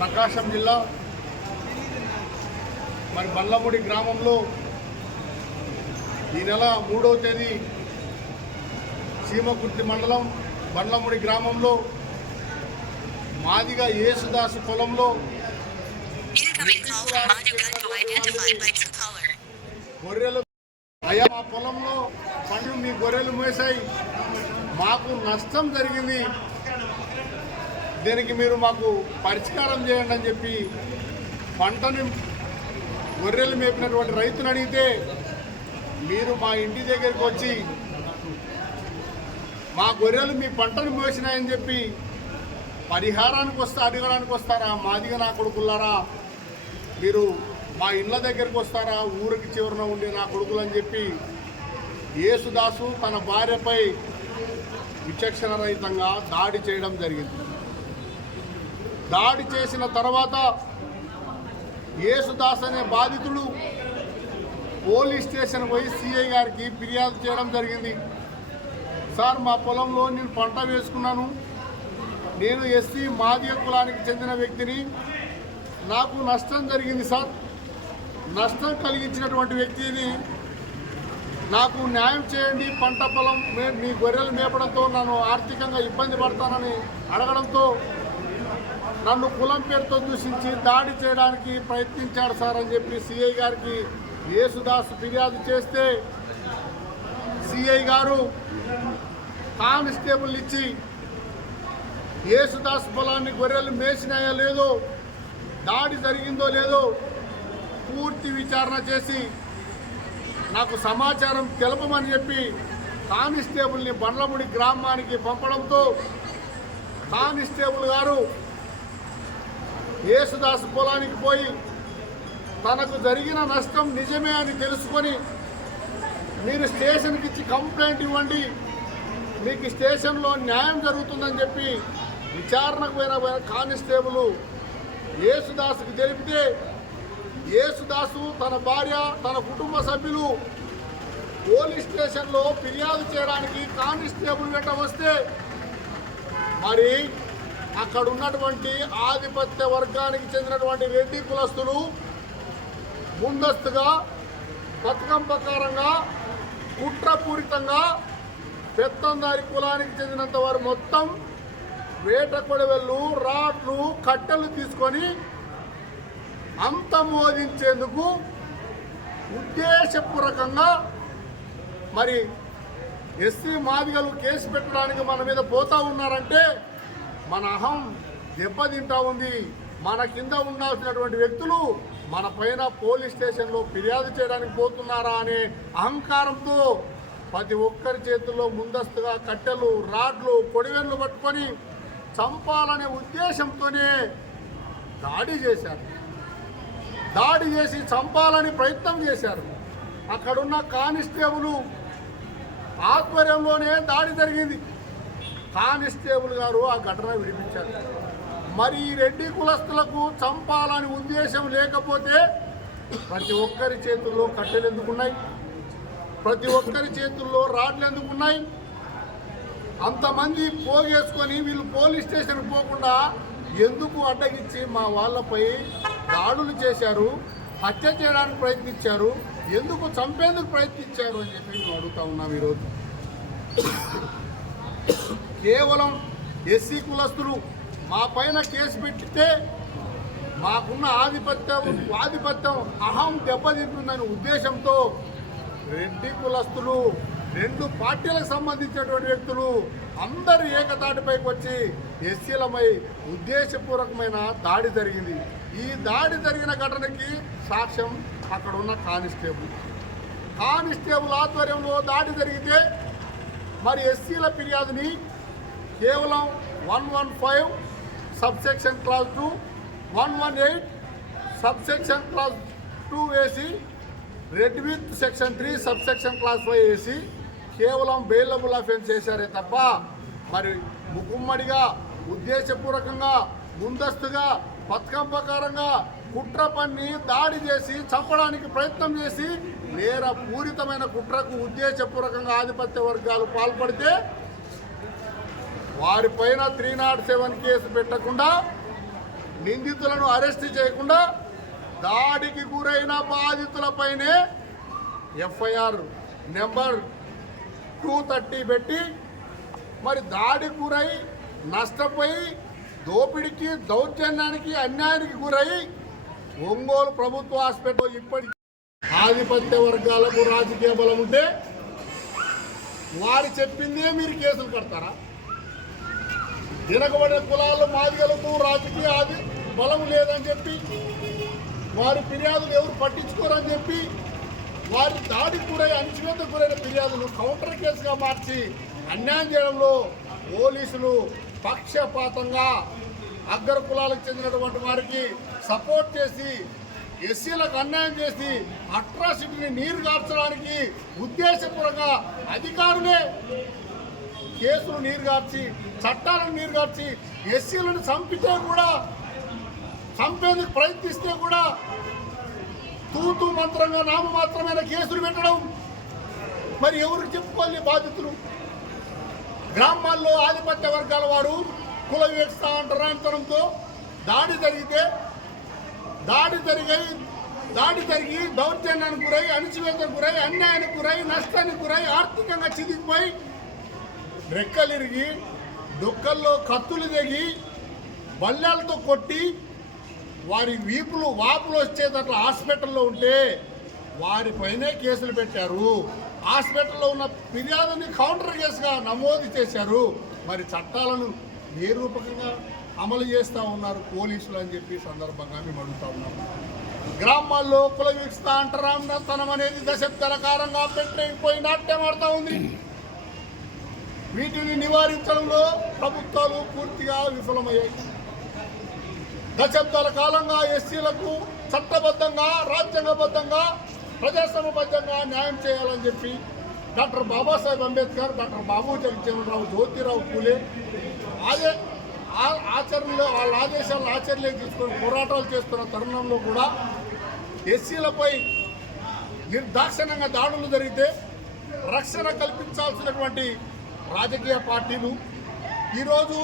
ప్రకాశం జిల్లా మరి బండ్లమూడి గ్రామంలో ఈ నెల 3వ తేదీ చీమకుర్తి మండలం బండ్లమూడి గ్రామంలో మాదిగ యేసుదాసు పొలంలో గొర్రెలు అయ్యా మా పొలంలో పండు మీ గొర్రెలు మోసాయి, మాకు నష్టం జరిగింది, దీనికి మీరు మాకు పరిష్కారం చేయండి అని చెప్పి పంటని గొర్రెలు మేపినటువంటి రైతుని అడిగితే మీరు మా ఇంటి దగ్గరికి వచ్చి మా గొర్రెలు మీ పంటను మోసినాయని చెప్పి పరిహారానికి అడగడానికి వస్తారా? మాదిగ నా కొడుకులారా, మీరు మా ఇళ్ళ దగ్గరికి వస్తారా? ఊరికి చివరన ఉండే నా కొడుకులు అని చెప్పి యేసుదాసు తన భార్యపై విచక్షణ రహితంగా దాడి చేయడం జరిగింది. దాడి చేసిన తర్వాత యేసుదాస్ అనే బాధితుడు పోలీస్ స్టేషన్ పోయి సిఐ గారికి ఫిర్యాదు చేయడం జరిగింది. సార్, మా పొలంలో నేను పంట వేసుకున్నాను, నేను ఎస్సీ మాదిగ కులానికి చెందిన వ్యక్తిని, నాకు నష్టం జరిగింది సార్, నష్టం కలిగించినటువంటి వ్యక్తిని నాకు న్యాయం చేయండి, పంట పొలం మీ గొర్రెలు మేపడంతో నన్ను ఆర్థికంగా ఇబ్బంది పడతానని అడగడంతో నన్ను కులం పేరుతో దూషించి దాడి చేయడానికి ప్రయత్నించాడు సార్ అని చెప్పి సిఐ గారికి యేసుదాస్ ఫిర్యాదు చేస్తే సిఐ గారు కానిస్టేబుల్ ఇచ్చి యేసుదాస్ పొలాన్ని గొర్రెలు మేసినాయో లేదో, దాడి జరిగిందో లేదో పూర్తి విచారణ చేసి నాకు సమాచారం తెలపమని చెప్పి కానిస్టేబుల్ని బండ్లమూడి గ్రామానికి పంపడంతో కానిస్టేబుల్ గారు యేసుదాస్ పొలానికి పోయి తనకు జరిగిన నష్టం నిజమే అని తెలుసుకొని మీరు స్టేషన్కి ఇచ్చి కంప్లైంట్ ఇవ్వండి, మీకు స్టేషన్లో న్యాయం జరుగుతుందని చెప్పి విచారణకు పోయిన కానిస్టేబుల్ యేసుదాసుకి తెలిపితే యేసుదాసు తన భార్య తన కుటుంబ సభ్యులు పోలీస్ స్టేషన్లో ఫిర్యాదు చేయడానికి కానిస్టేబుల్ వెంట వస్తే మరి అక్కడ ఉన్నటువంటి ఆధిపత్య వర్గానికి చెందినటువంటి రెడ్డి కులస్తులు ముందస్తుగా పథకం ప్రకారంగా కుట్రపూరితంగా పెత్తందారి కులానికి చెందినంత వారు మొత్తం వేట కొడవళ్ళు, రాడ్లు, కట్టెలు తీసుకొని అంతమోదించేందుకు ఉద్దేశపూర్వకంగా మరి ఎస్సీ మాదిగలు కేసు పెట్టడానికి మన మీద పోతా ఉన్నారంటే మన అహం దెబ్బతింటా ఉంది. మన కింద ఉండాల్సినటువంటి వ్యక్తులు మన పైన పోలీస్ స్టేషన్లో ఫిర్యాదు చేయడానికి పోతున్నారా అనే అహంకారంతో ప్రతి ఒక్కరి చేతుల్లో ముందస్తుగా కట్టెలు, రాడ్లు, కొడివెన్లు పట్టుకొని చంపాలనే ఉద్దేశంతోనే దాడి చేశారు. దాడి చేసి చంపాలని ప్రయత్నం చేశారు. అక్కడున్న కానిస్టేబుల్ ఆధ్వర్యంలోనే దాడి జరిగింది. కానిస్టేబుల్ గారు ఆ ఘటన విడిపించారు. మరి ఈ రెడ్డి కులస్తులకు చంపాలని ఉద్దేశం లేకపోతే ప్రతి ఒక్కరి చేతుల్లో కట్టెలు ఎందుకున్నాయి? ప్రతి ఒక్కరి చేతుల్లో రాడ్లు ఎందుకున్నాయి? అంతమంది పోగేసుకొని వీళ్ళు పోలీస్ స్టేషన్కి పోకుండా ఎందుకు అడ్డగించి మా వాళ్ళపై దాడులు చేశారు, హత్య చేయడానికి ప్రయత్నించారు, ఎందుకు చంపేందుకు ప్రయత్నించారు అని చెప్పి మేము అడుగుతా ఉన్నాం. ఈరోజు కేవలం ఎస్సీ కులస్తులు మా పైన కేసు పెట్టితే మాకున్న ఆధిపత్యం అహం దెబ్బతింటుందనే ఉద్దేశంతో రెడ్డి కులస్తులు, రెండు పార్టీలకు సంబంధించినటువంటి వ్యక్తులు అందరూ ఏకతాటిపైకి వచ్చి ఎస్సీలపై ఉద్దేశపూర్వకమైన దాడి జరిగింది. ఈ దాడి జరిగిన ఘటనకి సాక్ష్యం అక్కడ ఉన్న కానిస్టేబుల్ ఆధ్వర్యంలో దాడి జరిగితే మరి ఎస్సీల ఫిర్యాదుని కేవలం 115 సబ్సెక్షన్ క్లాస్ 2, 118 సబ్సెక్షన్ క్లాస్ 2 వేసి red with section 3 subsection class 5 వేసి కేవలం బెయిలబుల్ అఫెన్స్ చేశారే తప్ప మరి ముకుమ్మడిగా ఉద్దేశపూర్వకంగా ముందస్తుగా పథకం ప్రకారంగా కుట్ర పన్ని దాడి చేసి చంపడానికి ప్రయత్నం చేసి నేరపూరితమైన కుట్రకు ఉద్దేశపూర్వకంగా ఆధిపత్య వర్గాలు పాల్పడితే వారిపైన 307 కేసు పెట్టకుండా నిందితులను అరెస్ట్ చేయకుండా దాడికి గురైన బాధితులపైనే ఎఫ్ఐఆర్ నెంబర్ 230 పెట్టి మరి దాడికి గురై నష్టపోయి దోపిడీకి దౌర్జన్యానికి అన్యాయానికి గురై ఒంగోలు ప్రభుత్వ హాస్పిటల్ ఇప్పటికీ ఆధిపత్య వర్గాలకు రాజకీయ బలం ఉంటే వారు చెప్పిందే మీరు కేసులు కడతారా? వెనుకబడిన కులాలు మాదిగలకు రాజకీయ బలం లేదని చెప్పి వారి ఫిర్యాదులు ఎవరు పట్టించుకోరని చెప్పి వారి దాడికి గురై అణచివేతకు గురైన ఫిర్యాదులు కౌంటర్ కేసుగా మార్చి అన్యాయం చేయడంలో పోలీసులు పక్షపాతంగా అగ్ర కులాలకు చెందినటువంటి వారికి సపోర్ట్ చేసి ఎస్సీలకు అన్యాయం చేసి అట్రాసిటీని నీరు గార్చడానికి ఉద్దేశపూర్వకంగా అధికారులే కేసులు నీరుగార్చి చట్టాలను నీరుగార్చి ఎస్సీలను చంపితే కూడా చంపేందుకు ప్రయత్నిస్తే కూడా తూతూ మంత్రంగా నామమాత్రమైన కేసులు పెట్టడం. మరి ఎవరికి చెప్పుకోవాలి బాధితులు? గ్రామాల్లో ఆధిపత్య వర్గాల వారు కుల వివక్ష అంటరాంతరంతో దాడి జరిగి దౌర్జన్యానికి గురై అణచివేతకు గురై అన్యాయానికి గురై నష్టానికి గురై ఆర్థికంగా చిదిగిపోయి రెక్కలిరిగి డొక్కల్లో కత్తులు దిగి బల్లాలతో కొట్టి వారి వాపులు వచ్చేటట్లు హాస్పిటల్లో ఉంటే వారిపైనే కేసులు పెట్టారు. హాస్పిటల్లో ఉన్న ఫిర్యాదుని కౌంటర్ కేసుగా నమోదు చేశారు. మరి చట్టాలను ఏ రూపకంగా అమలు చేస్తూ ఉన్నారు పోలీసులు అని చెప్పి సందర్భంగా మేము అడుగుతా ఉన్నాము. గ్రామాల్లో కుల వివక్ష అంటరాంతనం అనేది దశాబ్దాల కాలంగా పెట్టిపోయి నాట్యమాడుతూ ఉంది. వీటిని నివారించడంలో ప్రభుత్వాలు పూర్తిగా విఫలమయ్యాయి. దశాబ్దాల కాలంగా ఎస్సీలకు చట్టబద్ధంగా రాజ్యాంగబద్ధంగా ప్రజాస్వామ్యబద్ధంగా న్యాయం చేయాలని చెప్పి డాక్టర్ బాబాసాహెబ్ అంబేద్కర్, డాక్టర్ బాబు జగజ్జీవనరావు, జ్యోతిరావు పూలే ఆచరణలో వాళ్ళ ఆదేశాలను ఆచరణలోకి తీసుకొని పోరాటాలు చేస్తున్న తరుణంలో కూడా ఎస్సీలపై నిర్దాక్షిణ్యంగా దాడులు జరిగితే రక్షణ కల్పించాల్సినటువంటి రాజకీయ పార్టీలు ఈరోజు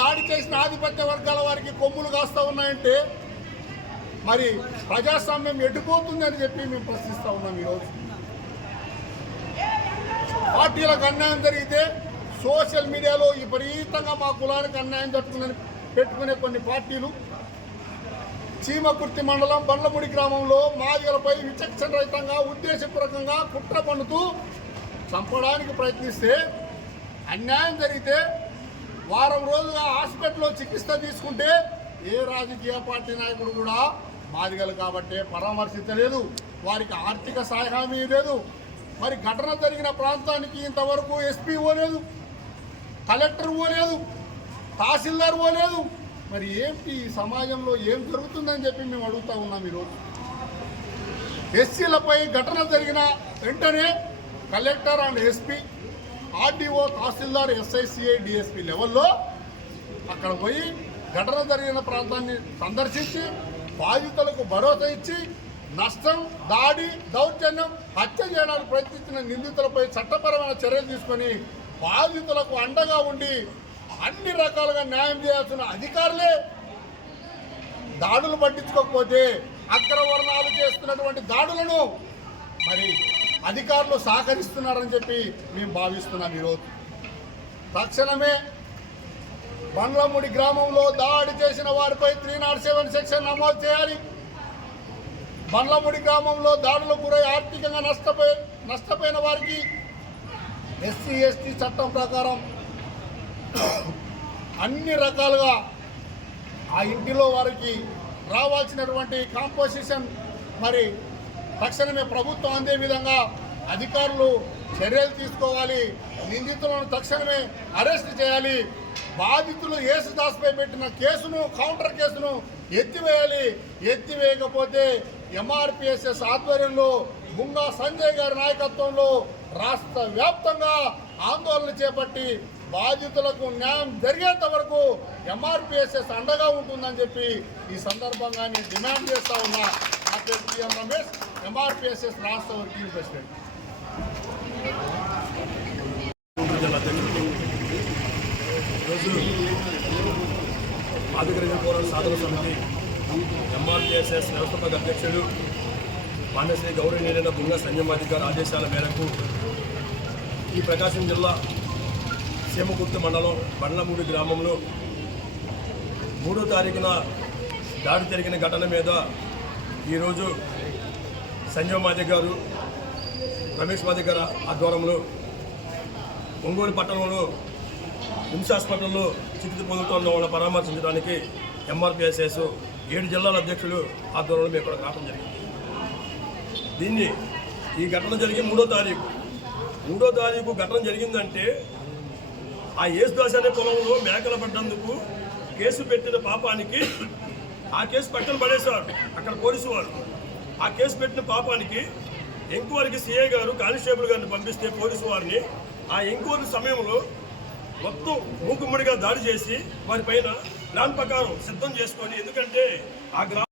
దాడి చేసిన ఆధిపత్య వర్గాల వారికి కొమ్ములు కాస్తూ ఉన్నాయంటే మరి ప్రజాస్వామ్యం ఎడ్డుపోతుందని చెప్పి మేము ప్రశ్నిస్తూ ఉన్నాం. ఈరోజు పార్టీలకు అన్యాయం జరిగితే సోషల్ మీడియాలో విపరీతంగా మా కులానికి అన్యాయం పెట్టుకునే కొన్ని పార్టీలు చీమకుర్తి మండలం బండ్లముడి గ్రామంలో మాదిగలపై విచక్షణ రహితంగా ఉద్దేశపూర్వకంగా కుట్ర పన్నుతూ చంపడానికి ప్రయత్నిస్తే అన్యాయం జరిగితే వారం రోజులుగా హాస్పిటల్లో చికిత్స తీసుకుంటే ఏ రాజకీయ పార్టీ నాయకుడు కూడా మాదిగలు కాబట్టే పరామర్శించలేదు, వారికి ఆర్థిక సహాయం లేదు. మరి ఘటన జరిగిన ప్రాంతానికి ఇంతవరకు ఎస్పీ పోలేదు, కలెక్టర్ పోలేదు, తహసీల్దార్ పోలేదు. మరి ఏంటి ఈ సమాజంలో ఏం జరుగుతుందని చెప్పి మేము అడుగుతూ ఉన్నాం. ఈరోజు ఎస్సీలపై ఘటన జరిగిన వెంటనే collector and SP, RDO, tahsildar, SI, CI, DSP లెవెల్లో అక్కడ పోయి ఘటన జరిగిన ప్రాంతాన్ని సందర్శించి బాధితులకు భరోసా ఇచ్చి నష్టం, దాడి, దౌర్జన్యం, హత్య చేయడానికి ప్రయత్నించిన నిందితులపై చట్టపరమైన చర్యలు తీసుకొని బాధితులకు అండగా ఉండి అన్ని రకాలుగా న్యాయం చేయాల్సిన అధికారులే దాడులు పట్టించుకోకపోతే అగ్రవర్ణాలు చేస్తున్నటువంటి దాడులను మరి అధికారులు సహకరిస్తున్నారని చెప్పి మేము భావిస్తున్నాం. ఈరోజు తక్షణమే బండ్లముడి గ్రామంలో దాడి చేసిన వారిపై 307 సెక్షన్ నమోదు చేయాలి. బండ్లముడి గ్రామంలో దాడులకు గురై ఆర్థికంగా నష్టపోయిన వారికి ఎస్సీ ఎస్టీ చట్టం ప్రకారం అన్ని రకాలుగా ఆ ఇంటిలో వారికి రావాల్సినటువంటి కాంపోజిషన్ మరి తక్షణమే ప్రభుత్వం అందే విధంగా అధికారులు చర్యలు తీసుకోవాలి. నిందితులను తక్షణమే అరెస్ట్ చేయాలి. బాధితులు యేసుదాస్పై పెట్టిన కేసును, కౌంటర్ కేసును ఎత్తివేయాలి. ఎత్తివేయకపోతే ఎంఆర్పిఎస్ఎస్ ఆధ్వర్యంలో బుంగా సంజయ్ గారి నాయకత్వంలో రాష్ట్ర వ్యాప్తంగా ఆందోళన చేపట్టి బాధితులకు న్యాయం జరిగేంత వరకు ఎంఆర్పిఎస్ఎస్ అండగా ఉంటుందని చెప్పి ఈ సందర్భంగా నేను డిమాండ్ చేస్తా ఉన్నా. నా పేరు పిఎం రమేష్, ఎంఆర్పిఎస్ఎస్ రాష్ట్ర వర్కింగ్ ప్రెసిడెంట్. ఈరోజు ఆదిగిరి పోరాట సాధన సమితి ఎంఆర్పిఎస్ఎస్ వ్యవస్థాపక అధ్యక్షుడు మాన్యశ్రీ గౌరవనీయులైన బుంగ సంజమాధికారి ఆదేశాల మేరకు ఈ ప్రకాశం జిల్లా సీమకుర్తి మండలం బండ్లమూడి గ్రామంలో 3వ తారీఖున దాడి జరిగిన ఘటన మీద ఈరోజు సంజయ్ మాది గారు రమేష్ మాది గారి ఆధ్వర్యంలో ఒంగోలు పట్టణంలో నిమ్స్ హాస్పిటల్లో చికిత్స పొందుతున్న వాళ్ళని పరామర్శించడానికి ఎంఆర్పిఎస్ఎస్ 7 జిల్లాల అధ్యక్షులు ఆధ్వర్యంలో మేము ఇక్కడ రావడం జరిగింది. ఈ ఘటన జరిగి 3వ తారీఖు ఘటన జరిగిందంటే ఆ యేసుదాస్ అనే పొలంలో మేకలు పడ్డందుకు కేసు పెట్టిన పాపానికి ఆ కేసు పక్కన పడేశారు అక్కడ పోలీసు వారు. ఆ కేసు పెట్టిన పాపానికి ఎంక్వైరీకి సిఐ గారు కానిస్టేబుల్ గారిని పంపిస్తే పోలీసు వారిని ఆ ఎంక్వైరీ సమయంలో మొత్తం మూకుమ్మడిగా దాడి చేసి వారి పైన ప్లాన్ ప్రకారం సిద్ధం చేసుకొని, ఎందుకంటే ఆ